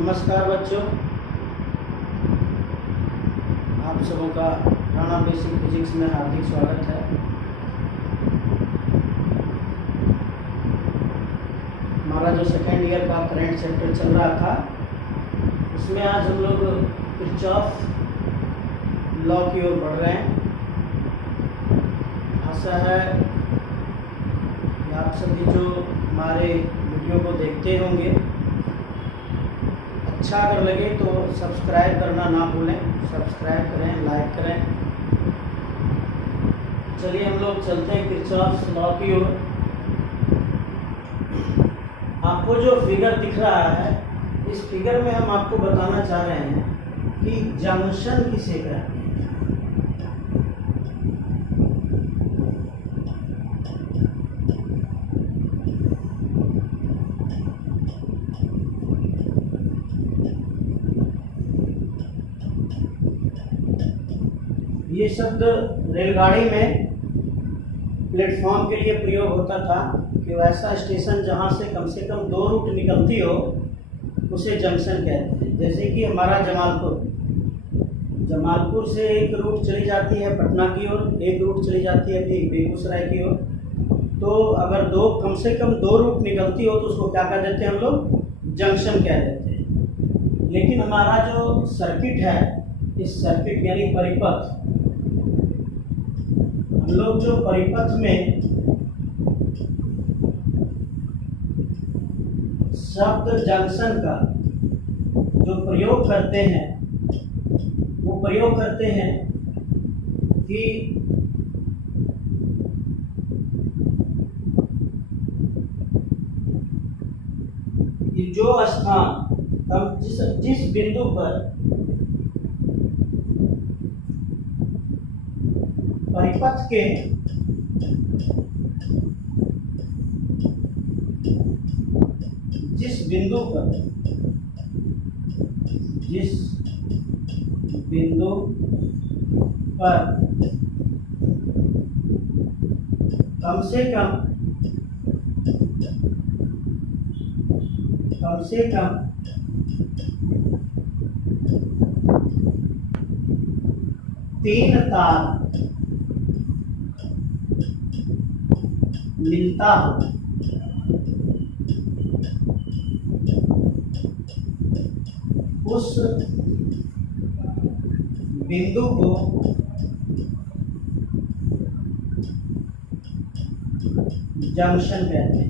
नमस्कार बच्चों, आप सबों का राणा बेसिक फिजिक्स में हार्दिक स्वागत है। हमारा जो सेकेंड ईयर का करंट चैप्टर चल रहा था उसमें आज हम लोग किरचॉफ लॉ की ओर बढ़ रहे हैं। आशा है कि आप सभी जो हमारे वीडियो को देखते होंगे, अच्छा अगर लगे तो सब्सक्राइब करना ना भूलें। सब्सक्राइब करें, लाइक करें। चलिए हम लोग चलते हैं किरचॉफ लॉ की ओर। आपको जो फिगर दिख रहा है, इस फिगर में हम आपको बताना चाह रहे हैं कि जंक्शन किसे कहते हैं। ये शब्द रेलगाड़ी में प्लेटफॉर्म के लिए प्रयोग होता था कि वैसा स्टेशन जहाँ से कम 2 रूट निकलती हो उसे जंक्शन कहते हैं। जैसे कि हमारा जमालपुर से एक रूट चली जाती है पटना की ओर, एक रूट चली जाती है बेगूसराय की ओर। तो अगर कम से कम 2 रूट निकलती हो तो उसको क्या कह देते हैं हम लोग? जंक्शन कह देते हैं। लेकिन हमारा जो सर्किट है, इस सर्किट यानी परिपथ, हम लोग जो परिपथ में शब्द जंक्शन का जो प्रयोग करते हैं वो प्रयोग करते हैं कि जो स्थान हम जिस बिंदु पर परिपथ के जिस बिंदु पर कम से कम 3 तार मिलता हो, उस बिंदु को जंक्शन कहते हैं।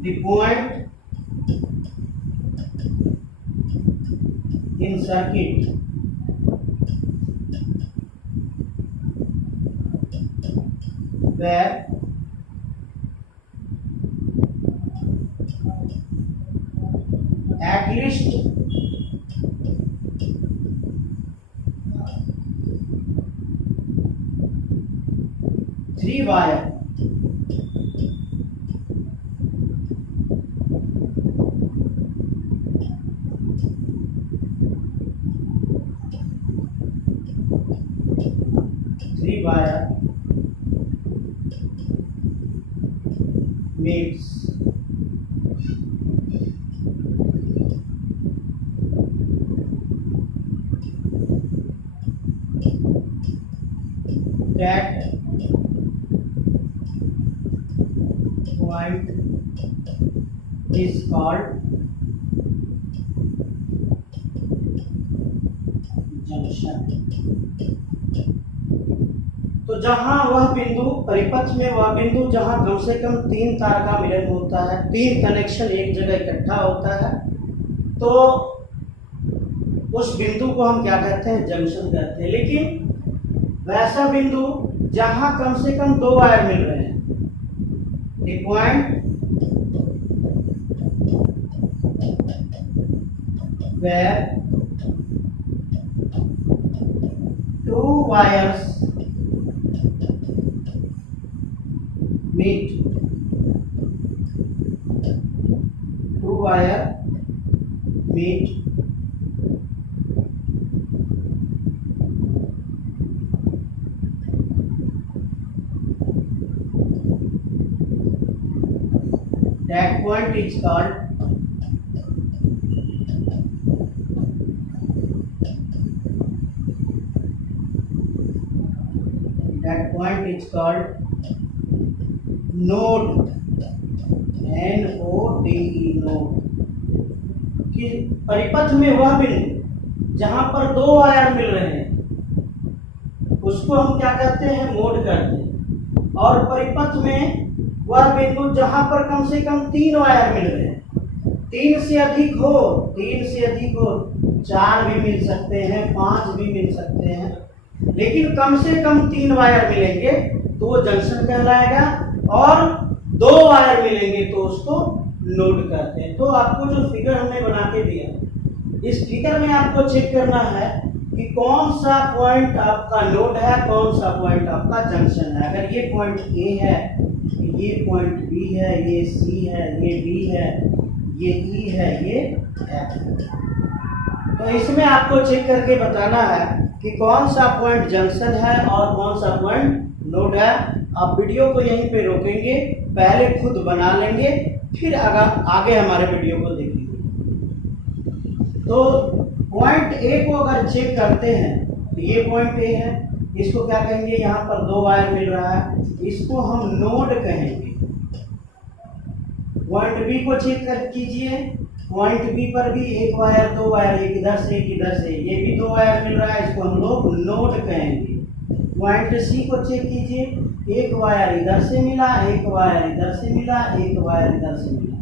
The point in circuit where at least three wire meets that point is called junction. तो जहां वह बिंदु परिपथ में, वह बिंदु जहां कम से कम 3 तार का मिलन होता है, 3 कनेक्शन एक जगह इकट्ठा होता है, तो उस बिंदु को हम क्या कहते हैं? जंक्शन कहते हैं। लेकिन वैसा बिंदु जहां कम से कम 2 वायर मिल रहे हैं, ए point where 2 wires meet, 2 wire meet that point is called node, NODE, node. कि परिपथ में वह बिंदु जहां पर दो वायर मिल रहे हैं उसको हम क्या कहते हैं, नोड कहते हैं। और परिपथ में वह बिंदु जहां पर कम से कम तीन वायर मिल रहे हैं, तीन से अधिक हो, 4 भी मिल सकते हैं, 5 भी मिल सकते हैं, लेकिन कम से कम 3 वायर मिलेंगे तो वो जंक्शन कहलाएगा, और 2 वायर मिलेंगे तो उसको नोड कहते हैं। तो आपको जो फिगर हमने बना के दिया, इस फिगर में आपको चेक करना है कि कौन सा पॉइंट आपका नोड है, कौन सा पॉइंट आपका जंक्शन है। अगर ये पॉइंट ए है, ये पॉइंट बी है, ये सी है, ये डी है, ये ई है, ये एफ है। तो इसमें आपको चेक करके बताना है कि कौन सा पॉइंट जंक्शन है और कौन सा पॉइंट नोड है। आप वीडियो को यहीं पे रोकेंगे, पहले खुद बना लेंगे, फिर आगे हमारे वीडियो को देखेंगे। तो पॉइंट ए को अगर चेक करते हैं तो ये पॉइंट ए है, इसको क्या कहेंगे, यहाँ पर 2 वायर मिल रहा है, इसको हम नोड कहेंगे। पॉइंट बी को चेक कर कीजिए, पॉइंट बी पर भी 1 वायर 2 वायर, एक इधर से एक इधर से, ये भी 2 वायर मिल रहा है, इसको हम लोग नोड कहेंगे। पॉइंट सी को चेक कीजिए, 1 वायर इधर से मिला, 1 वायर इधर से मिला, 1 वायर इधर से मिला,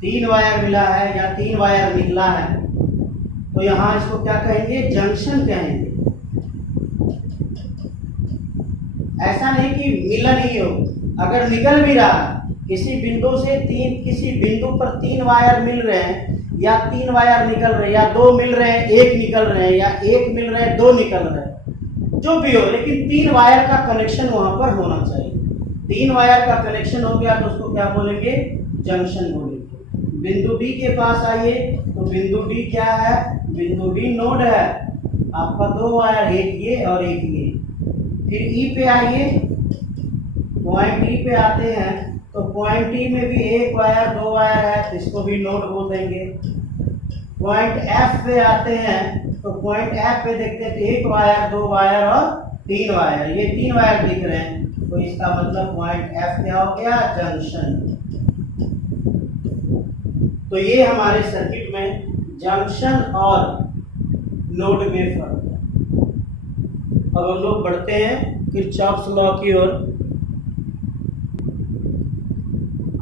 3 वायर मिला है या 3 वायर निकला है, तो यहाँ इसको क्या कहेंगे, जंक्शन कहेंगे। ऐसा नहीं कि मिलन ही हो, अगर निकल भी रहा किसी बिंदु से किसी बिंदु पर 3 वायर मिल रहे हैं, या 3 वायर निकल रहे हैं, या 2 मिल रहे हैं 1 निकल रहे हैं, या 1 मिल रहे हैं 2 निकल रहे हैं, जो भी हो, लेकिन 3 वायर का कनेक्शन वहां पर होना चाहिए। 3 वायर का कनेक्शन हो गया तो उसको क्या बोलेंगे, जंक्शन बोलेंगे। बिंदु डी के पास आइए, तो बिंदु डी क्या है, बिंदु डी नोड है, आपका 2 वायर, एक ये और एक ये। फिर ई पे आइए, पॉइंट ई पे आते हैं, तो पॉइंट ई में भी 1 वायर 2 वायर है, इसको भी नोड बोल देंगे। पॉइंट एफ पे आते हैं, तो पॉइंट एफ पे देखते हैं तो 1 वायर 2 वायर और 3 वायर, ये 3 वायर दिख रहे हैं, तो इसका मतलब पॉइंट एफ क्या हो गया, जंक्शन। तो ये हमारे सर्किट में जंक्शन और नोड में फर्क है। अब हम लोग बढ़ते हैं किरचॉफ्स लॉ की ओर।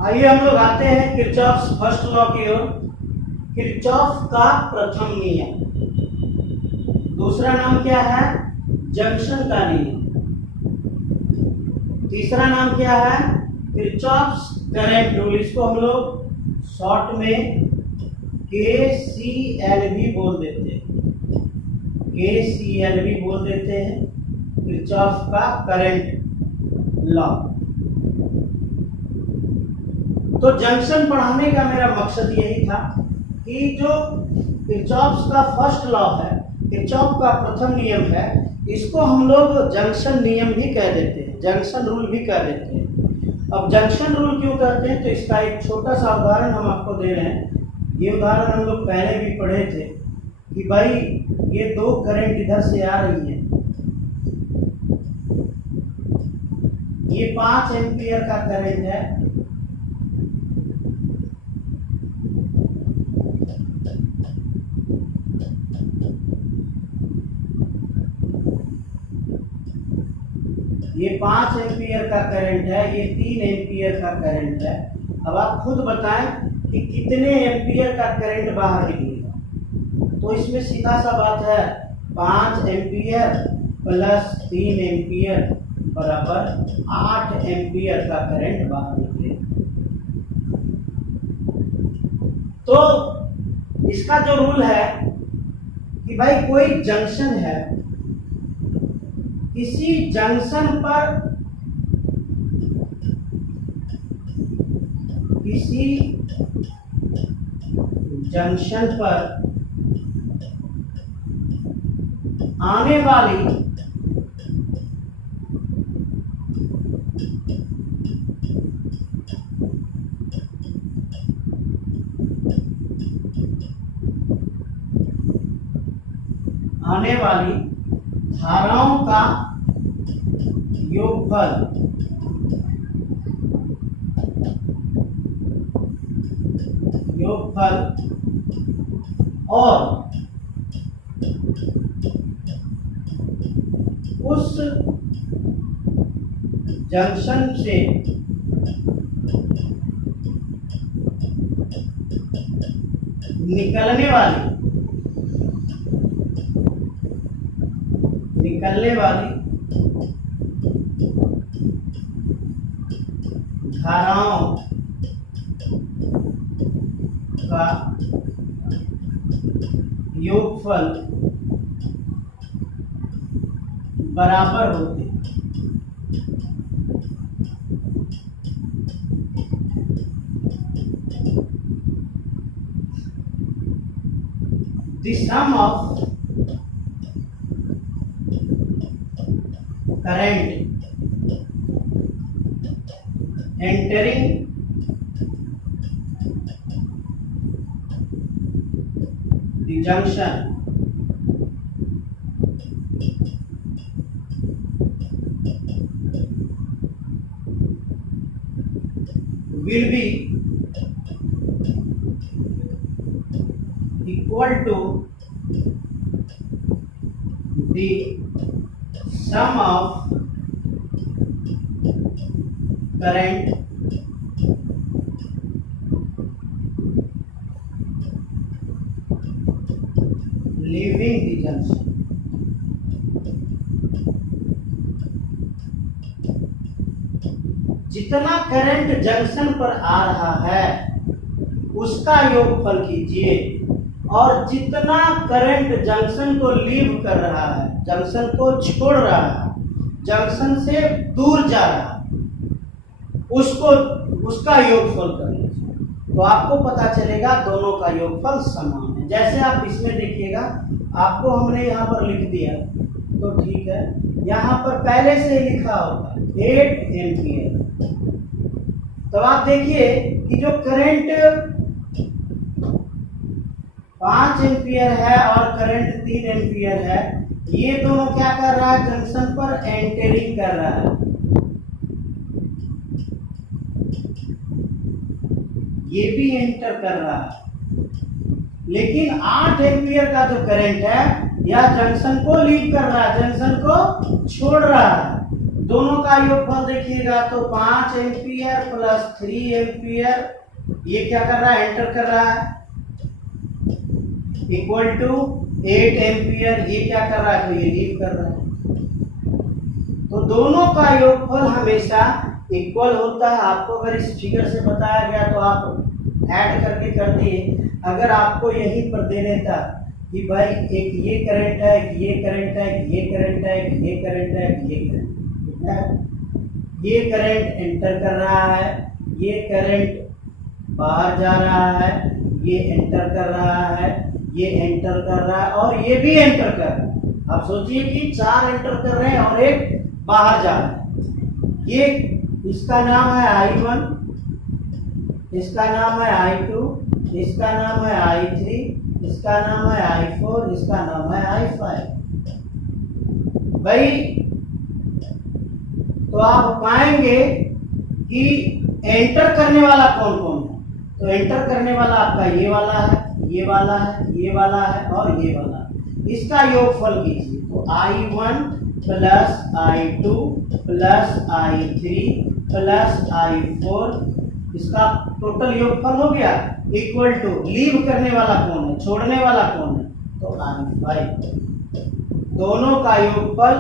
आइए हम लोग आते हैं किरचॉफ्स फर्स्ट लॉ की ओर। किरचॉफ का प्रथम नियम, दूसरा नाम क्या है, जंक्शन का नियम, तीसरा नाम क्या है, किरचॉफ्स करंट रूल। इसको हम लोग शॉर्ट में KCL भी बोल देते हैं, KCL भी बोल देते हैं, किरचॉफ का करंट लॉ। तो जंक्शन पढ़ाने का मेरा मकसद यही था कि जो किरचॉफ का फर्स्ट लॉ है, किरचॉफ का प्रथम नियम है, इसको हम लोग जंक्शन नियम भी कह देते हैं, जंक्शन रूल भी कह देते हैं। अब जंक्शन रूल क्यों कहते हैं, तो इसका एक छोटा सा उदाहरण हम आपको दे रहे हैं। ये उदाहरण हम लोग पहले भी पढ़े थे कि भाई ये 2 करंट इधर से आ रही है, ये 5 एम्पियर का करंट है, ये 5 एम्पियर का करंट है, ये 3 एम्पियर का करंट है। अब आप खुद बताएं कि कितने एम्पियर का करंट बाहर निकलेगा। तो इसमें सीधा सा बात है, 5 एम्पियर प्लस 3 एम्पियर बराबर 8 एम्पियर का करंट बाहर निकलेगा। तो इसका जो रूल है कि भाई कोई जंक्शन है, किसी जंक्शन पर आने वाली आने वाली धाराओं का योगफल और उस जंक्शन से निकलने वाली धाराओं का योगफल बराबर होते हैं। The sum of current entering the junction will be equal to the sum of current leaving the junction। जितना करंट जंक्शन पर आ रहा है उसका योगफल कीजिए और जितना करंट जंक्शन को लीव कर रहा है, जंक्शन को छोड़ रहा है, जंक्शन से दूर जा रहा है, उसका योगफल कर लीजिए तो आपको पता चलेगा दोनों का योगफल समान है। जैसे आप इसमें देखिएगा, आपको हमने यहाँ पर लिख दिया तो ठीक है, यहाँ पर पहले से लिखा होगा 8 एम्पियर। तो आप देखिए कि जो करंट 5 एम्पियर है और करंट 3 एम्पियर है, ये दोनों क्या कर रहा है, जंक्शन पर एंटरिंग कर रहा है। ये भी एंटर कर रहा है, लेकिन 8 एम्पियर का जो करंट है यह जंक्शन को लीव कर रहा है, जंक्शन को छोड़ रहा है। दोनों का योगफल देखिएगा तो 5 एम्पियर प्लस 3 एम्पियर, ये क्या कर रहा है, एंटर कर रहा है, इक्वल टू 8 एम्पियर, ये क्या कर रहा है, तो ये लीव कर रहा है। तो दोनों का योगफल हमेशा इक्वल होता है। आपको अगर इस फिगर से बताया गया तो आप ऐड करके कर दिए। अगर आपको यहीं पर दे देता कि भाई एक ये करंट है, एक ये करंट है, एक ये करंट है, एक ये करंट है, एक ये करंट है, ये करंट एंटर कर रहा है, ये करंट बाहर जा रहा है, ये एंटर कर रहा है, ये एंटर कर रहा है और ये भी एंटर कर रहा है। आप सोचिए कि 4 एंटर कर रहे हैं और एक बाहर जा रहा है। ये इसका नाम है I1, इसका नाम है I2, इसका नाम है I3, इसका नाम है I4, इसका नाम है I5। भाई तो आप पाएंगे कि एंटर करने वाला कौन कौन है। तो एंटर करने वाला आपका ये वाला है, ये वाला है, ये वाला है और ये वाला है। इसका योगफल कीजिए तो I1 plus I2 plus I3 plus I4, इसका टोटल योगफल हो गया इक्वल टू लीव करने वाला कौन है, छोड़ने वाला कौन है, तो I5। दोनों का योगफल,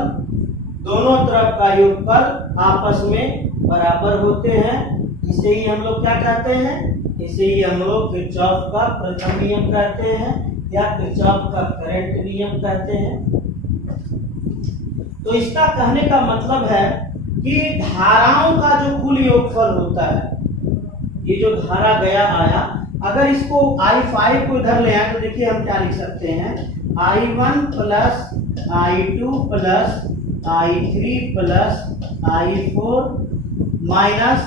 दोनों तरफ का योगफल आपस में बराबर होते हैं। इसे ही हम लोग क्या कहते हैं, इसे ही हम लोग किरचॉफ का प्रथम नियम कहते हैं या किरचॉफ का करंट नियम कहते हैं। तो इसका कहने का मतलब है कि धाराओं का जो कुल योगफल होता है, ये जो धारा गया आया, अगर इसको I5 को इधर ले आए तो देखिए हम क्या लिख सकते हैं, I1 plus I2 plus I3 plus I4 minus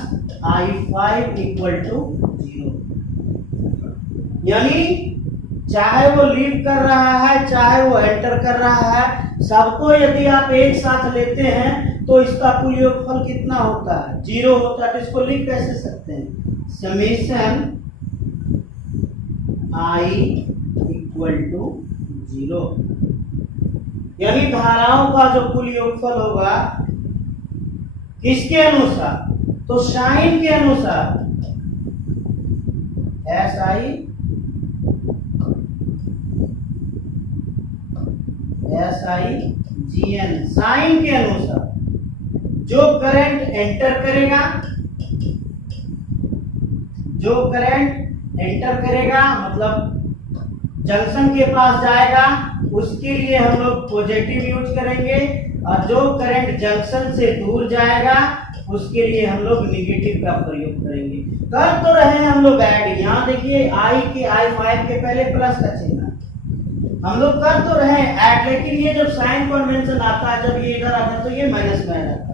I5 equal to 0। यानी चाहे वो लीव कर रहा है चाहे वो एंटर कर रहा है, सबको यदि आप एक साथ लेते हैं तो इसका कुल योगफल कितना होता है? 0 होता है। तो इसको लिख कैसे सकते हैं? समेशन I इक्वल टू 0, यानी धाराओं का जो कुल योगफल होगा किसके अनुसार? तो साइन के अनुसार, SI GN, साइन के अनुसार। जो करंट एंटर करेगा, जो करंट एंटर करेगा मतलब जंक्शन के पास जाएगा, उसके लिए हम लोग पॉजिटिव यूज करेंगे, और जो करंट जंक्शन से दूर जाएगा उसके लिए हम लोग निगेटिव का प्रयोग करेंगे। कर तो रहे हैं हम लोग ऐड, यहाँ देखिए I के I5 के पहले प्लस का चिन्ह हम लोग कर तो रहे हैं ऐड, लेकिन ये जब साइन कन्वेंशन आता है, जब ये इधर आता है तो ये माइनस में आ जाता है।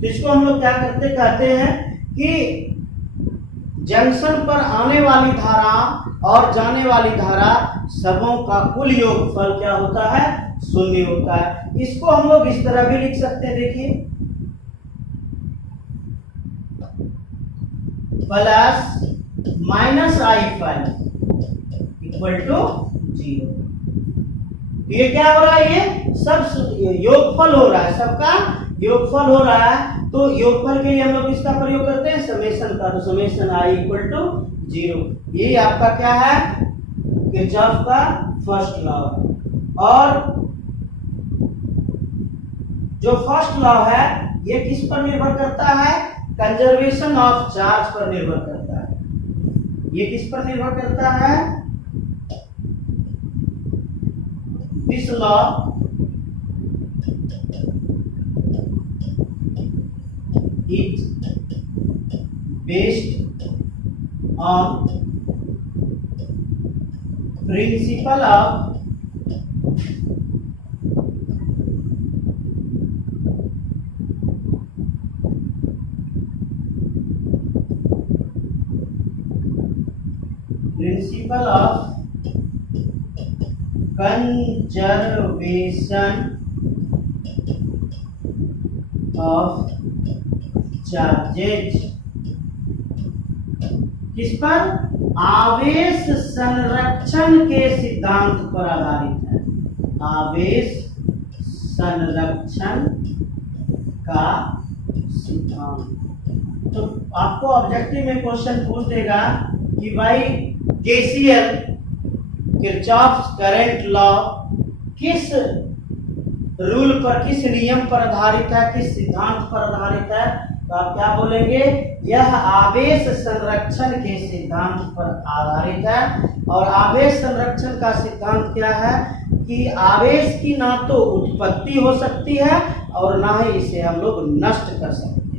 तो इसको हम लोग क्या कहते हैं कि जंक्शन पर आने वाली धारा और जाने वाली धारा सबों का कुल योगफल क्या होता है? 0 होता है। इसको हम लोग इस तरह भी लिख सकते हैं, देखिए plus minus I5 equal to 0। ये क्या हो रहा है? ये सब योगफल हो रहा है, सबका योगफल हो रहा है। तो योगफल के लिए हम लोग किसका प्रयोग करते हैं? समेशन का। तो समेशन I इक्वल टू 0, ये आपका क्या है? किरचॉफ का फर्स्ट लॉ। और जो फर्स्ट लॉ है ये किस पर निर्भर करता है? कंजर्वेशन ऑफ चार्ज पर निर्भर करता है। ये किस पर निर्भर करता है? This law is based on principle of conservation of charges. किस पर? आवेश संरक्षण के सिद्धांत पर आधारित है। आवेश संरक्षण का सिद्धांत। तो आपको ऑब्जेक्टिव में क्वेश्चन पूछ देगा कि भाई केसीएल किरचॉफ्स करंट लॉ किस रूल पर, किस नियम पर आधारित है, किस सिद्धांत पर आधारित है? तो आप क्या बोलेंगे? यह आवेश संरक्षण के सिद्धांत पर आधारित है। और आवेश संरक्षण का सिद्धांत क्या है कि आवेश की ना तो उत्पत्ति हो सकती है और ना ही इसे हम लोग नष्ट कर सकते हैं।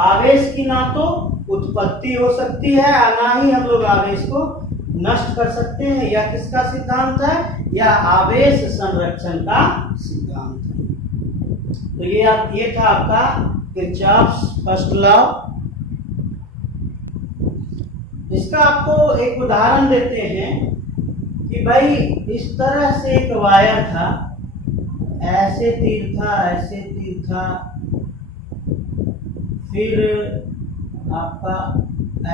आवेश की ना तो उत्पत्ति हो सकती है और ना ही हम लोग आवेश को नष्ट कर सकते हैं। यह किसका सिद्धांत है? यह आवेश संरक्षण का सिद्धांत है। तो ये था आपका किरचॉफ्स फर्स्ट लॉ। इसका आपको एक उदाहरण देते हैं कि भाई इस तरह से एक वायर था, ऐसे तीर था, ऐसे तीर था, फिर आपका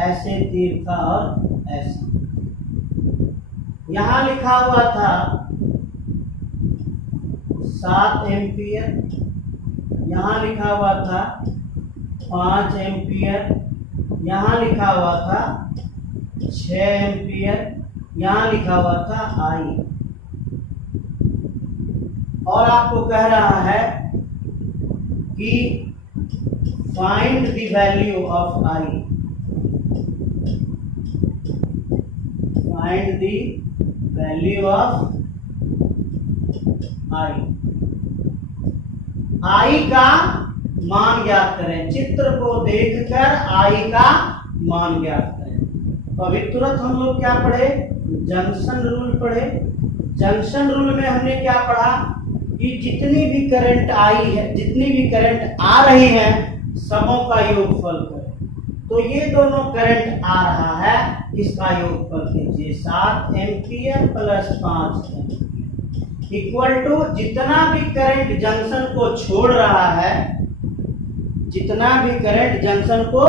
ऐसे तीर था और ऐसे। यहां लिखा हुआ था 7 एम्पियर, यहां लिखा हुआ था 5 एम्पियर, यहां लिखा हुआ था 6 एम्पियर, यहां लिखा हुआ था I। और आपको कह रहा है कि find the value of I, find the value of I का मान ज्ञात करें। चित्र को देखकर I का मान ज्ञात करें। तो अभी तुरंत हम लोग क्या पढ़े? जंक्शन रूल पढ़े। जंक्शन रूल में हमने क्या पढ़ा कि जितनी भी करंट आई है, जितनी भी करंट आ रही है, सबों का योगफल करें। तो ये दोनों करंट आ रहा है, इसका योगफल कीजिए 7 ampere plus 5 ampere equal to जितना भी करंट जंक्शन को छोड़ रहा है, जितना भी करंट जंक्शन को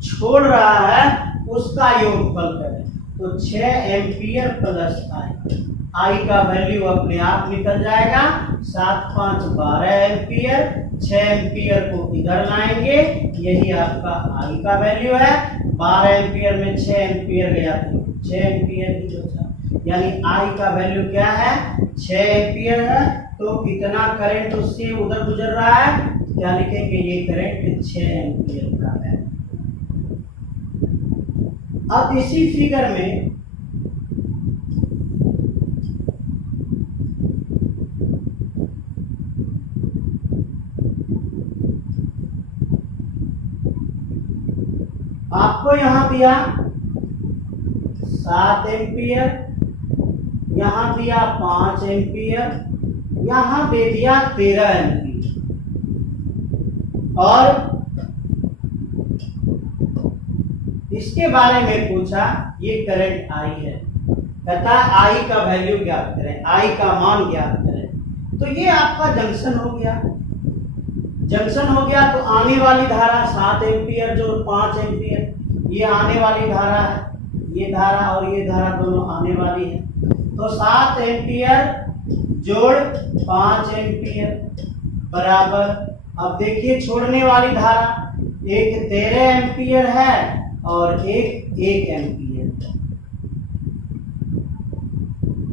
छोड़ रहा है उसका योगफल करें। तो 6 एम्पियर प्लस आई का वैल्यू अपने आप निकल जाएगा, 7 5 12 एम्पियर, 6 एम्पियर को इधर लाएंगे, यही आपका आई का वैल्यू है। 12 एम्पियर में 6 एम्पियर गया तो 6 एम्पियर ही बचा, यानी आई का वैल्यू क्या है 6 एम्पियर है। तो कितना करंट उससे उधर गुजर रहा है, क्या लिखेंगे, ये करंट 6 एम्पियर का है। अब इसी फिगर में आपको यहां दिया 7 एम्पियर, यहां दिया 5 एम्पियर, यहां दे दिया 13 एम्पियर, और इसके बारे में पूछा, ये करंट आई है, कहता है आई का वैल्यू ज्ञात करें, आई का मान ज्ञात करें। तो ये आपका जंक्शन हो गया, जंक्शन हो गया। तो आने वाली धारा 7 एम्पियर जो 5 एम्पियर, ये आने वाली धारा है, ये धारा और ये धारा दोनों आने वाली है। तो 7 एम्पियर जोड़ 5 एम्पियर बराबर, अब देखिए छोड़ने वाली धारा एक 13 एम्पियर है और एक 1 एम्पियर।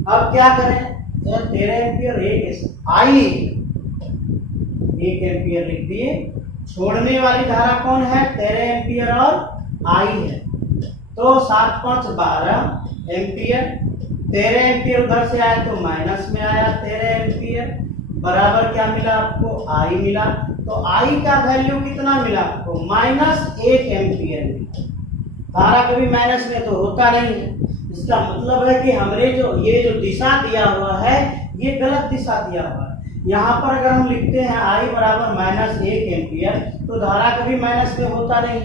अब क्या करें, 13 एम्पियर एक आई 1 एम्पियर लिख दिए, छोड़ने वाली धारा कौन है 13 एम्पियर और आई है। तो 7 5 12 एम्पियर, 13 एम्पियर उधर से आया तो माइनस में आया 13 एम्पियर बराबर क्या मिला आपको, आई मिला। तो आई का वैल्यू कितना मिला आपको, -1 एम्पियर मिला। धारा कभी माइनस में तो होता नहीं है, इसका मतलब है कि हमने जो ये जो दिशा दिया हुआ है ये गलत दिशा दिया हुआ है। यहाँ पर अगर हम लिखते हैं आई बराबर -1 एम्पियर, तो धारा कभी माइनस में होता नहीं,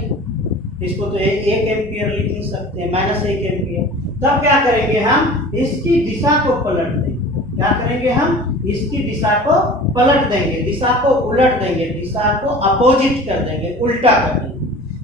इसको तो 1 एम्पियर लिख नहीं सकते, -1 एम्पियर। तब क्या करेंगे, हम इसकी दिशा को पलट देंगे। क्या करेंगे, हम इसकी दिशा को पलट देंगे, दिशा को उलट देंगे, दिशा को अपोजिट कर देंगे, उल्टा कर देंगे।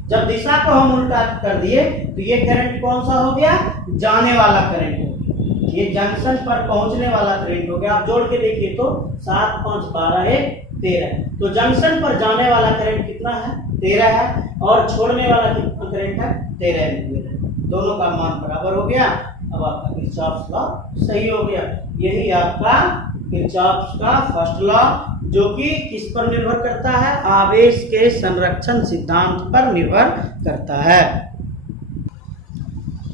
जब दिशा को हम उल्टा कर दिए तो ये करंट कौन सा हो गया, जाने वाला करंट हो गया, ये जंक्शन पर पहुंचने वाला करंट हो गया। आप जोड़ के देखिए तो 7 5 12 1 13, तो जंक्शन पर जाने वाला करंट कितना है 13 है, और छोड़ने वाला कितना करंट है 13 एम्पियर है। दोनों का मान बराबर हो गया। अब आपका किरचॉफ्स लॉ सही हो गया। यही आपका किरचॉफ्स का फर्स्ट लॉ, जो कि किस पर निर्भर करता है, आवेश के संरक्षण सिद्धांत पर निर्भर करता है।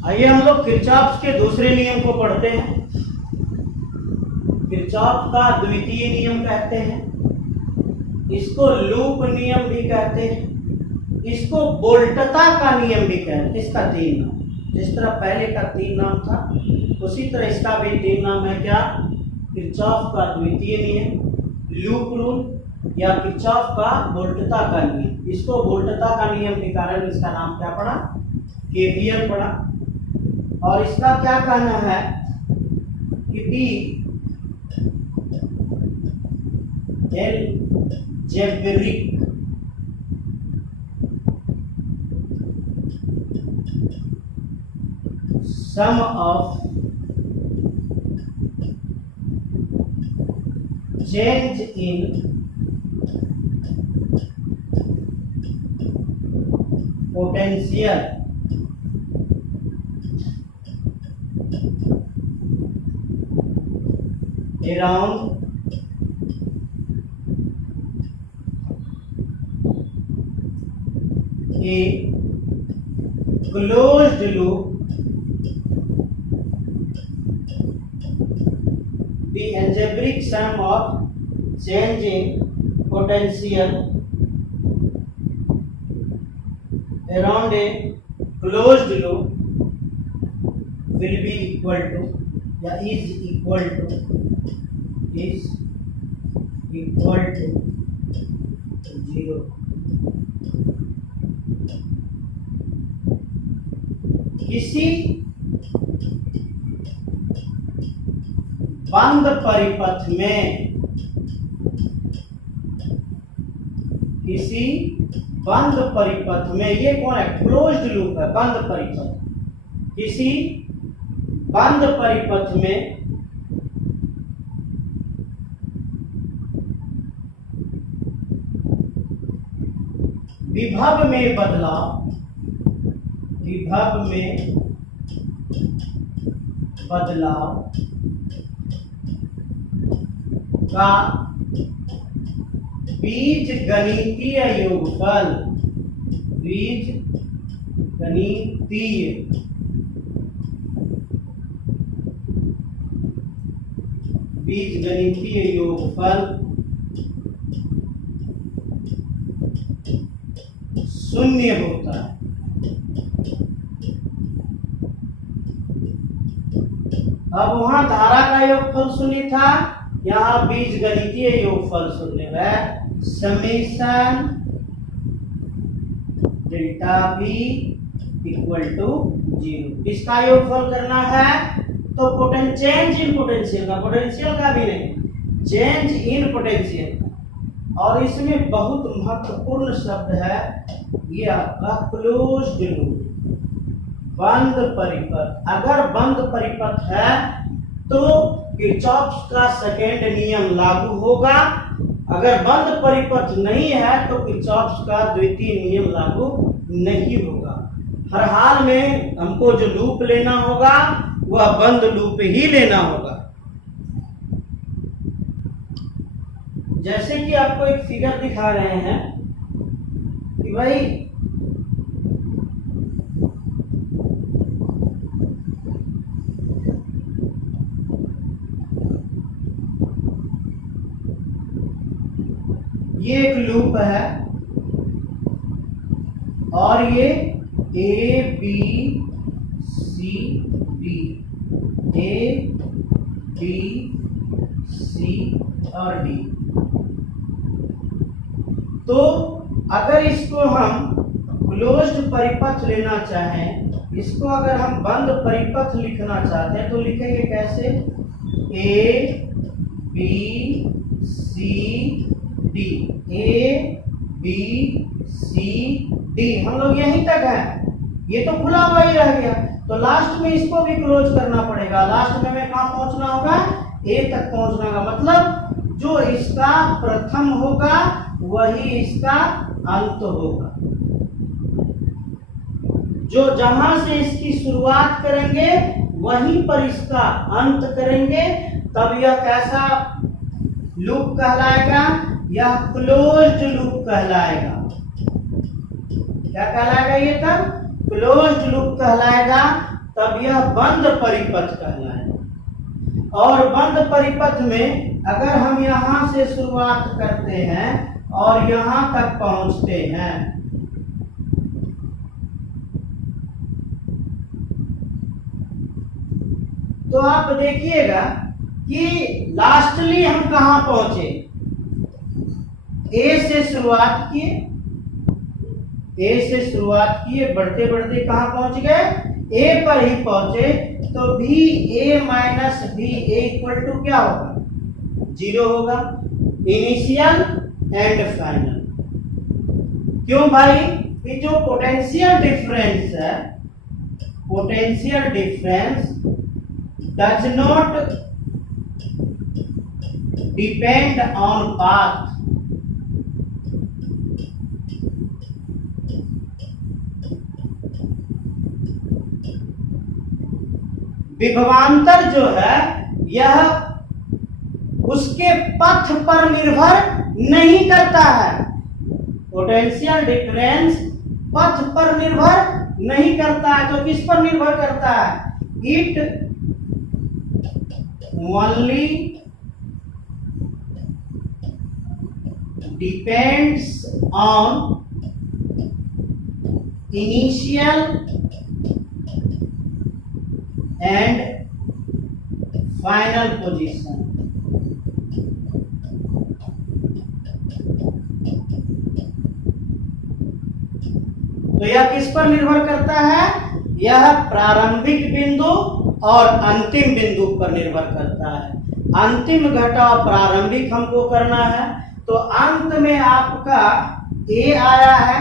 आइए हम लोग किरचॉफ्स के दूसरे नियम को पढ़ते हैं। किरचॉफ का द्वितीय नियम कहते हैं, इसको लूप नियम भी कहते हैं, इसको वोल्टता का नियम भी कहते हैं। इसका 3 नाम, जिस तरह पहले का 3 नाम था उसी तरह इसका भी 3 नाम है। क्या, किरचॉफ का द्वितीय नियम, लूप रूल, या किरचॉफ का वोल्टता का नियम। इसको वोल्टता का नियम के कारण इसका नाम क्या पड़ा, केवीएल पड़ा। और इसका क्या कहना है कि दी algebraic sum of change in potential around a closed loop, the algebraic sum of change in potential around a closed loop will be equal to, या is equal to 0। किसी बंद परिपथ में, किसी बंद परिपथ में, ये कौन है? क्लोज्ड लूप है, बंद परिपथ। किसी बंद परिपथ में विभव में बदलाव, विभव में बदलाव का बीज गणितीय योगफल, बीज गणितीय योगफल शून्य होता है। अब वहां धारा का योगफल शून्य था, यहाँ बीज गणितीय योगफल शून्य है। Summation delta B equal to 0। इसका योगफल करना है तो चेंज इन पोटेंशियल का, पोटेंशियल का भी नहीं, चेंज इन पोटेंशियल का। और इसमें बहुत महत्वपूर्ण शब्द है ये आपका क्लोज्ड लूप, बंद परिपथ। अगर बंद परिपथ है तो किरचॉफ का सेकेंड नियम लागू होगा, अगर बंद परिपथ नहीं है तो किरचॉफ का द्वितीय नियम लागू नहीं होगा। हर हाल में हमको जो लूप लेना होगा वह बंद लूप ही लेना होगा। जैसे कि आपको एक फिगर दिखा रहे हैं कि भाई ये एक लूप है और ये A B C D, A B C और डी। तो अगर इसको हम क्लोज्ड परिपथ लेना चाहें, इसको अगर हम बंद परिपथ लिखना चाहते हैं तो लिखेंगे कैसे? A B C D, A B C D. हम लोग यहीं तक है, ये तो खुला हुआ ही रह गया, तो लास्ट में इसको भी क्लोज करना पड़ेगा। लास्ट में हमें कहाँ पहुंचना होगा? ए तक पहुंचना होगा। मतलब जो इसका प्रथम होगा वही इसका अंत होगा। जो जहां से इसकी शुरुआत करेंगे वहीं पर इसका अंत करेंगे, तब यह कैसा लूप कहलाएगा? यह क्लोज्ड लूप कहलाएगा। क्या कहलाएगा ये? तब क्लोज्ड लूप कहलाएगा, तब यह बंद परिपथ कहलाएगा। और बंद परिपथ में अगर हम यहां से शुरुआत करते हैं और यहां तक पहुंचते हैं, तो आप देखिएगा कि लास्टली हम कहां पहुंचे? ए से शुरुआत किए, ए से शुरुआत किए, बढ़ते बढ़ते कहां पहुंच गए? ए पर ही पहुंचे। तो भी A minus B A equal to क्या होगा? 0 होगा। Initial and final. क्यों भाई? कि जो पोटेंशियल डिफरेंस है, potential difference does not depend on path. विभवांतर जो है यह उसके पथ पर निर्भर नहीं करता है। पोटेंशियल डिफरेंस पथ पर निर्भर नहीं करता है, तो किस पर निर्भर करता है? It only depends on initial and final position. तो यह किस पर निर्भर करता है? यह प्रारंभिक बिंदु और अंतिम बिंदु पर निर्भर करता है। अंतिम घटाव प्रारंभिक हमको करना है, तो अंत में आपका ए आया है,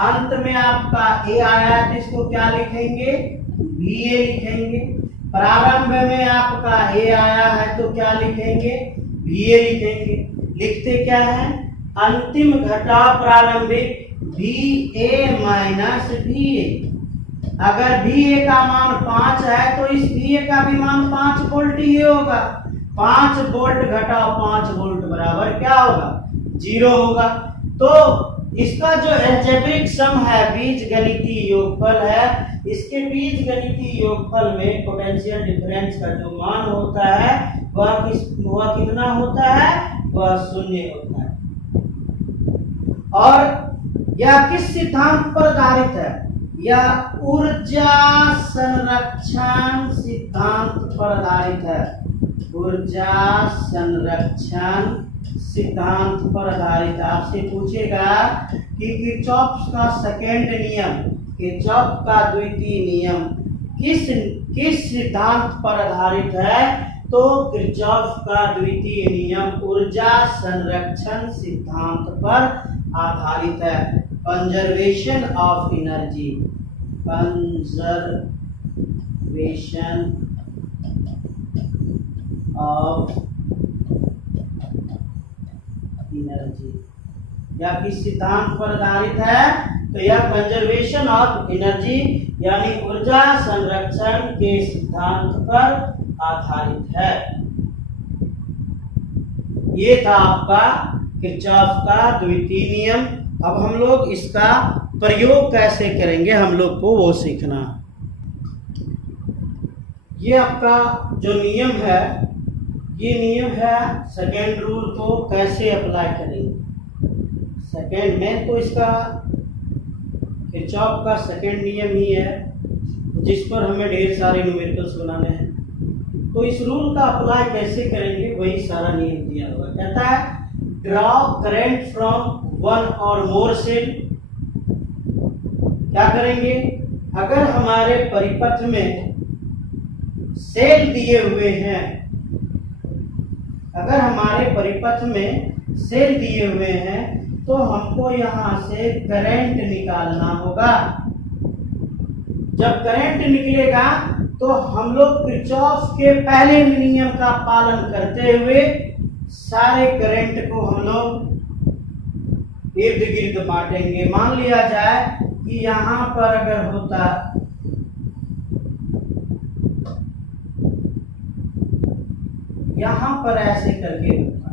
अंत में आपका ए आया है, तो इसको क्या लिखेंगे, बी ए लिखेंगे। प्रारंभ में आपका ए आया है तो क्या लिखेंगे, बी ए लिखेंगे। लिखते क्या है, अंतिम घटाव प्रारंभिक बी ए माइनस बी ए। अगर बी ए का मान 5 है तो इस बी ए का भी मान 5 वोल्ट ही होगा। 5 वोल्ट घटाओ 5 वोल्ट बराबर क्या होगा, 0 होगा। तो इसका जो अलजेब्रिक सम है, बीजगणितीय योगफल है, इसके बीजगणितीय योगफल में पोटेंशियल डिफरेंस का जो मान होता है वह कितना होता है, वह 0 होता है। और यह किस सिद्धांत पर आधारित है, यह ऊर्जा संरक्षण सिद्धांत पर आधारित है। ऊर्जा संरक्षण सिद्धांत पर आधारित। आपसे पूछेगा कि किरचॉफ का सेकेंड नियम, किरचॉफ का द्वितीय नियम किस सिद्धांत पर आधारित है, तो किरचॉफ का द्वितीय नियम ऊर्जा संरक्षण सिद्धांत पर आधारित है। Conservation of energy, conservation of energy, यह किस सिद्धांत पर आधारित है, तो यह कंजर्वेशन ऑफ एनर्जी यानी ऊर्जा संरक्षण के सिद्धांत पर आधारित है। ये था आपका किरचॉफ का द्वितीय नियम। अब हम लोग इसका प्रयोग कैसे करेंगे, हम लोग को वो सीखना। ये आपका जो नियम है, ये नियम है सेकेंड रूल को कैसे अप्लाई करेंगे सेकेंड में, तो इसका किरचॉफ का सेकेंड नियम ही है जिस पर हमें ढेर सारे न्यूमेरिकल्स बनाने हैं। तो इस रूल का अप्लाई कैसे करेंगे, वही सारा नियम दिया हुआ। कहता है ड्रॉ करंट फ्रॉम वन और मोर सेल। क्या करेंगे, अगर हमारे परिपथ में सेल दिए हुए हैं, अगर हमारे परिपथ में सेल दिए हुए हैं तो हमको यहां से करंट निकालना होगा। जब करंट निकलेगा तो हम लोग किरचॉफ के पहले नियम का पालन करते हुए सारे करंट को हम लोग इर्द गिर्द बांटेंगे। मान लिया जाए कि यहां पर अगर होता, यहां पर ऐसे करके होता,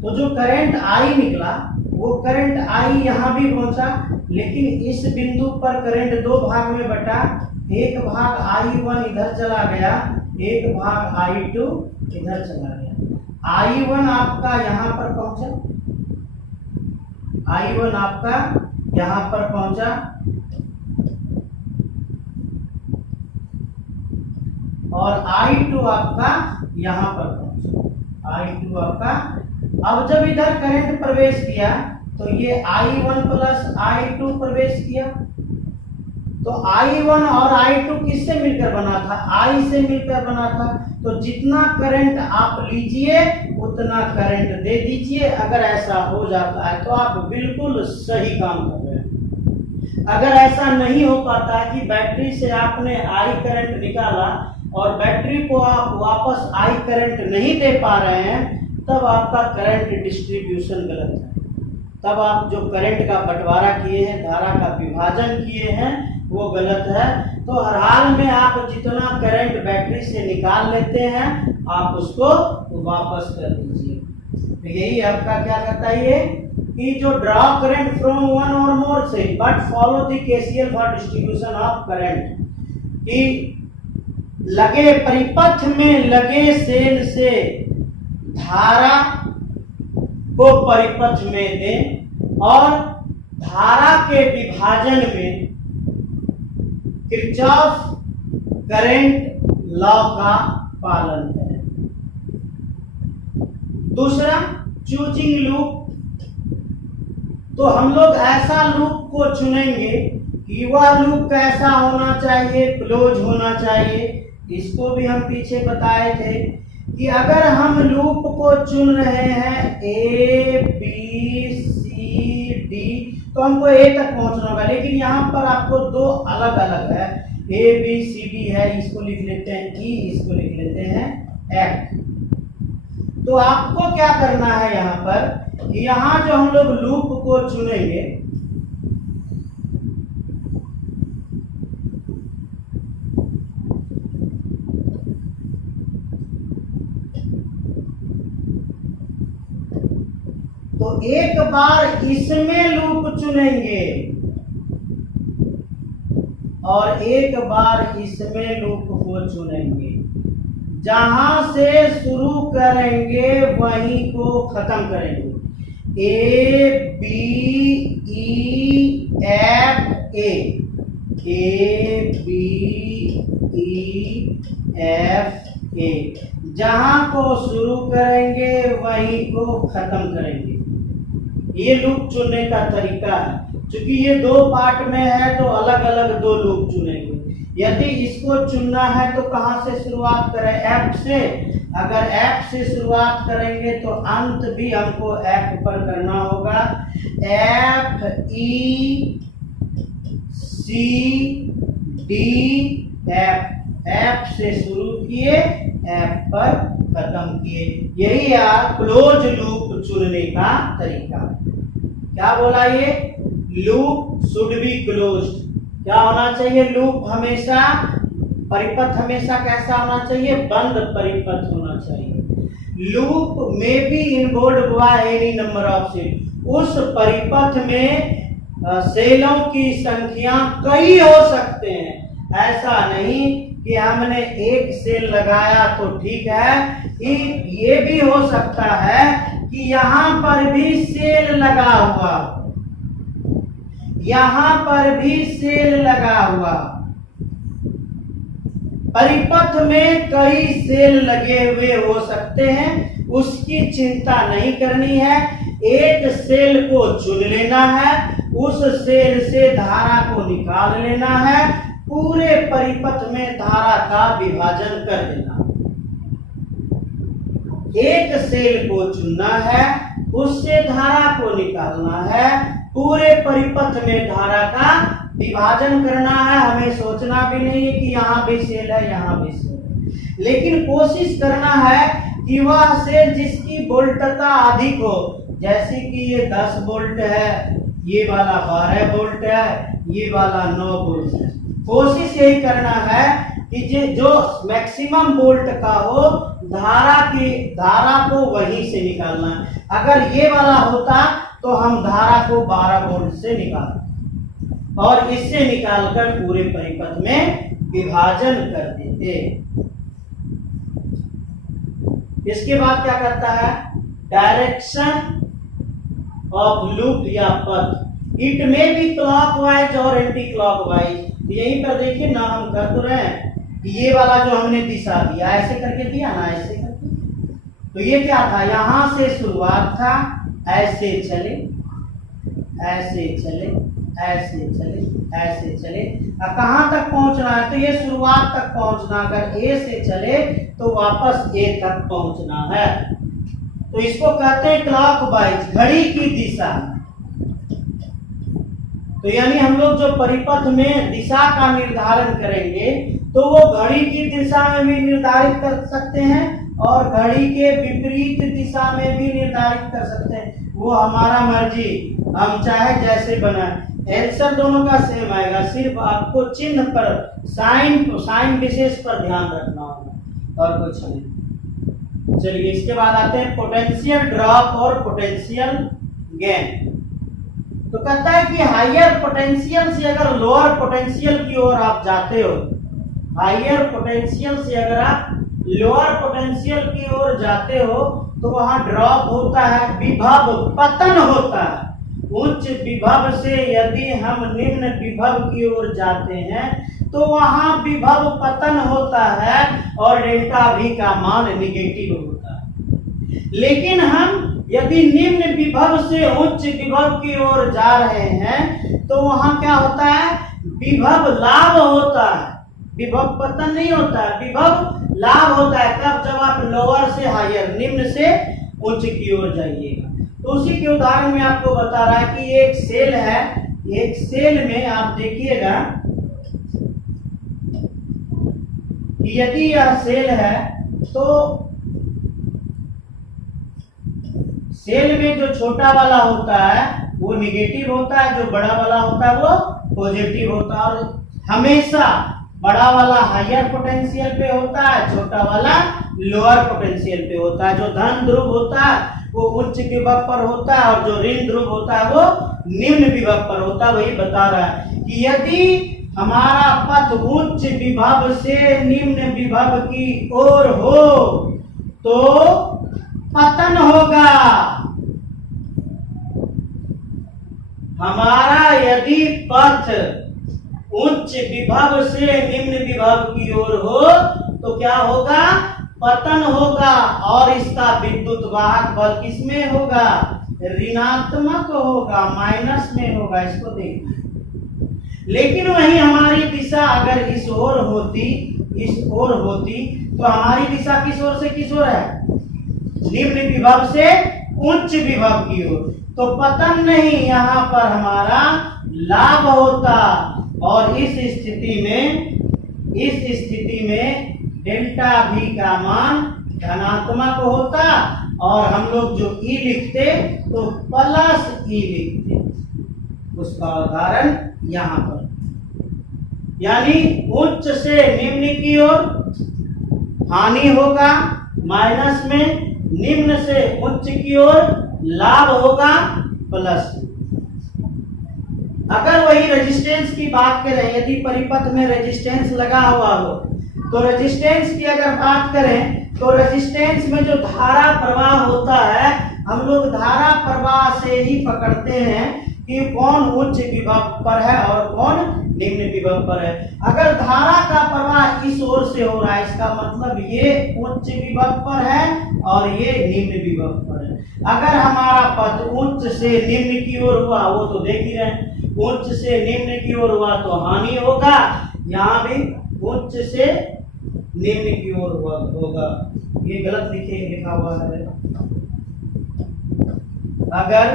तो जो करंट आई निकला वो करंट आई यहां भी पहुंचा, लेकिन इस बिंदु पर करंट दो भाग में बटा। एक भाग I1 इधर चला गया, एक भाग I2 इधर चला गया। I1 आपका यहां पर पहुंचा, I1 आपका यहां पर पहुंचा और I2 आपका यहां पर पहुंचा, I2 आपका। अब जब इधर करंट प्रवेश किया तो ये I1 प्लस I2 प्रवेश किया, तो I1 और I2 किससे मिलकर बना था, I से मिलकर बना था। तो जितना करंट आप लीजिए उतना करंट दे दीजिए। अगर ऐसा हो जाता है तो आप बिल्कुल सही काम कर रहे हैं। अगर ऐसा नहीं हो पाता है कि बैटरी से आपने I करंट निकाला और बैटरी को आप वापस I करंट नहीं दे पा रहे हैं, तब आपका करंट डिस्ट्रीब्यूशन गलत है। तब आप जो करंट का बंटवारा किए हैं, धारा का विभाजन किए हैं, वो गलत है। तो हर हाल में आप जितना करंट बैटरी से निकाल लेते हैं आप उसको वापस कर दीजिए। तो यही आपका क्या कहता है ये, कि जो ड्रॉ करंट फ्रॉम वन और मोर से but follow the KCL for distribution of current, कि लगे परिपथ में लगे सेल से धारा को परिपथ में दें और धारा के विभाजन में किरचॉफ करंट लॉ का पालन करें। दूसरा, चूजिंग लूप। तो हम लोग ऐसा लूप को चुनेंगे कि वह लूप कैसा होना चाहिए, क्लोज होना चाहिए। इसको भी हम पीछे बताए थे कि अगर हम लूप को चुन रहे हैं A B C D तो हमको A तक पहुंचना होगा, लेकिन यहाँ पर आपको दो अलग अलग है, A B C D है, इसको लिख लेते हैं E, इसको लिख लेते हैं F। तो आपको क्या करना है यहाँ पर, यहाँ जो हम लोग लूप को चुनेंगे, तो एक बार इसमें लूप चुनेंगे और एक बार इसमें लूप को चुनेंगे। जहां से शुरू करेंगे वहीं को खत्म करेंगे। A B E F A, A B E F A, जहां को शुरू करेंगे वहीं को खत्म करेंगे। ये लूप चुनने का तरीका है। क्योंकि ये दो पार्ट में है तो अलग अलग दो लूप चुनेंगे। यदि इसको चुनना है तो कहां से शुरुआत करें, F से। अगर F से शुरुआत करेंगे तो अंत भी हमको F पर करना होगा। F E C D F, F से शुरू किए, F पर खत्म किए। यही है क्लोज लूप चुनने का तरीका। क्या बोला ये, लूप शुड बी क्लोज्ड। क्या होना चाहिए, लूप हमेशा, परिपथ हमेशा कैसा होना चाहिए, बंद परिपथ होना चाहिए। लूप में be involved by any number of cell. उस परिपथ में सेलों की संख्या कई हो सकते हैं। ऐसा नहीं कि हमने एक सेल लगाया तो ठीक है, कि ये भी हो सकता है कि यहाँ पर भी सेल लगा हुआ, यहां पर भी सेल लगा हुआ। परिपथ में कई सेल लगे हुए हो सकते हैं, उसकी चिंता नहीं करनी है। एक सेल को चुन लेना है, उस सेल से धारा को निकाल लेना है, पूरे परिपथ में धारा का विभाजन कर देना। एक सेल को चुनना है, उससे धारा को निकालना है, पूरे परिपथ में धारा का विभाजन करना है। हमें सोचना भी नहीं है कि यहाँ भी सेल है, यहाँ भी सेल है, लेकिन कोशिश करना है कि वह सेल जिसकी वोल्टता अधिक हो, जैसे कि ये 10 वोल्ट है, ये वाला 12 वोल्ट है, ये वाला 9 वोल्ट है। कोशिश यही करना है कि जो मैक्सिमम वोल्ट का हो, धारा को वहीं से निकालना है। अगर ये वाला होता तो हम धारा को 12 वोल्ट से निकालते और इससे निकालकर पूरे परिपथ में विभाजन कर देते। इसके बाद क्या करता है, डायरेक्शन ऑफ लूप या पथ। इट में बी क्लॉकवाइज और एंटी क्लॉकवाइज। यहीं पर देखिए ना, हम कर तो रहे हैं कि ये वाला जो हमने दिशा दिया, ऐसे करके दिया ना, ऐसे करके, तो ये क्या था, यहां से शुरुआत था, ऐसे चले, ऐसे चले, ऐसे चले, ऐसे चले, कहां तक पहुंचना है, तो ये शुरुआत तक पहुंचना। अगर ए से चले तो वापस ए तक पहुंचना है। तो इसको कहते हैं क्लॉकवाइज, घड़ी की दिशा। तो यानी हम लोग जो परिपथ में दिशा का निर्धारण करेंगे तो वो घड़ी की दिशा में भी निर्धारित कर सकते हैं और घड़ी के विपरीत दिशा में भी निर्धारित कर सकते हैं। वो हमारा मर्जी, हम चाहे जैसे बनाए। आंसर दोनों का सेम आएगा, सिर्फ आपको चिन्ह पर, साइन विशेष पर ध्यान रखना होगा और कुछ नहीं। चलिए इसके बाद आते हैं पोटेंशियल ड्रॉप और पोटेंशियल गेन। तो कहता है कि हायर पोटेंशियल से अगर लोअर पोटेंशियल की ओर आप जाते हो, हायर पोटेंशियल से अगर आप लोअर पोटेंशियल की ओर जाते हो तो वहां ड्रॉप होता है, विभव पतन होता है। उच्च विभव से यदि हम निम्न विभव की ओर जाते हैं तो वहां विभव पतन होता है और डेल्टा V का मान निगेटिव होता है। लेकिन हम यदि निम्न विभव से उच्च विभव की ओर जा रहे हैं तो वहां क्या होता है, विभव लाभ होता है, विभव पतन नहीं होता है, विभव लाभ होता है। कब? जब आप लोअर से हायर, निम्न से उच्च की ओर जाइएगा। तो उसी के उदाहरण में आपको बता रहा है कि एक सेल है, एक सेल में आप देखिएगा कि यदि यह सेल है तो सेल में जो छोटा वाला होता है वो निगेटिव होता है, जो बड़ा वाला होता है वो पॉजिटिव होता है। और हमेशा बड़ा वाला हायर पोटेंशियल पे होता है, छोटा वाला लोअर पोटेंशियल पे होता है। जो धन ध्रुव होता है वो उच्च विभव पर होता है और जो ऋण ध्रुव होता है वो निम्न विभव पर होता है। वही बता रहा है कि यदि हमारा पथ उच्च विभव से निम्न विभव की ओर हो तो पतन होगा। हमारा यदि पथ उच्च विभव से निम्न विभव की ओर हो तो क्या होगा? पतन होगा। और इसका विद्युत वाहक बल किसमें होगा? ऋणात्मक होगा, माइनस में होगा। इसको देखिए। लेकिन वही हमारी दिशा अगर इस ओर होती, इस ओर होती, तो हमारी दिशा किस ओर से किस ओर है? निम्न विभव से उच्च विभव की ओर। तो पतन नहीं, यहाँ पर हमारा लाभ होता। और इस स्थिति में डेल्टा V का मान धनात्मक होता और हम लोग जो E लिखते तो प्लस E लिखते। उसका उदाहरण यहाँ पर, यानी उच्च से निम्न की ओर हानि होगा माइनस में, निम्न से उच्च की ओर लाभ होगा प्लस। अगर वही रेजिस्टेंस की बात करें, यदि परिपथ में रेजिस्टेंस लगा हुआ हो तो रेजिस्टेंस की अगर बात करें तो रेजिस्टेंस में जो धारा प्रवाह होता है, हम लोग धारा प्रवाह से ही पकड़ते हैं कि कौन उच्च विभव पर है और कौन निम्न विभव पर है। अगर धारा का प्रवाह इस ओर से हो रहा है, इसका मतलब ये उच्च विभव पर है और ये निम्न विभव पर है। अगर हमारा पथ उच्च से निम्न की ओर हुआ, वो तो देख ही रहे, उच्च से निम्न की ओर हुआ तो हानि होगा, यहाँ भी उच्च से निम्न की ओर होगा। ये गलत लिखा हुआ है। अगर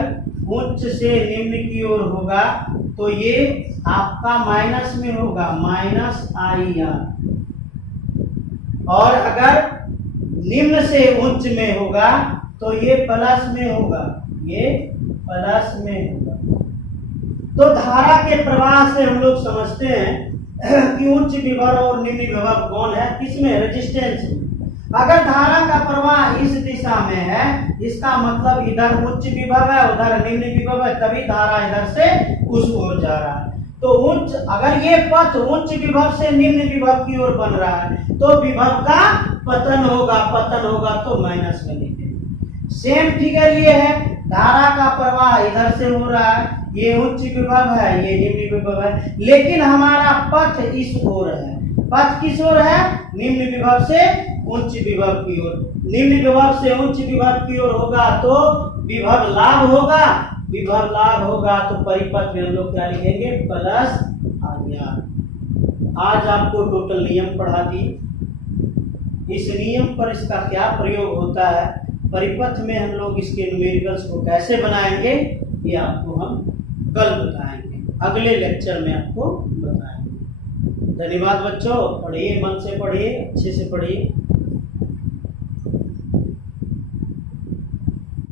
उच्च से निम्न की ओर होगा तो ये आपका माइनस में होगा, माइनस IR। और अगर निम्न से उच्च में होगा तो ये प्लस में होगा, ये प्लस में होगा। तो धारा के प्रवाह से हम लोग समझते हैं कि उच्च विभव और निम्न विभव कौन है, किसमें? रेजिस्टेंस में। अगर धारा का प्रवाह इस दिशा में है, इसका मतलब इधर उच्च विभव है, उधर निम्न विभव है, तभी धारा इधर से उस ओर जा रहा है। तो उच्च, अगर ये पथ उच्च विभव से निम्न विभव की ओर बन रहा है तो विभव का पतन होगा, पतन होगा तो माइनस में लिखेंगे। सेम फिगर ये है, धारा का प्रवाह इधर से हो रहा है, ये उच्च विभव है, ये निम्न विभव है, लेकिन हमारा पथ इस ओर है। पथ किस ओर है? निम्न विभव से उच्च विभव की ओर। निम्न विभव से उच्च विभव की ओर होगा तो विभव लाभ होगा, विभव लाभ होगा तो परिपथ में हम लोग क्या लिखेंगे? Plus IR। आज आपको टोटल नियम पढ़ा दी। इस नियम पर इसका क्या प्रयोग होता है, परिपथ में हम लोग इसके न्यूमेरिकल्स को कैसे बनाएंगे, ये आपको हम कल बताएंगे, अगले लेक्चर में आपको बताएंगे। धन्यवाद बच्चों, पढ़िए, मन से पढ़िए, अच्छे से पढ़िए।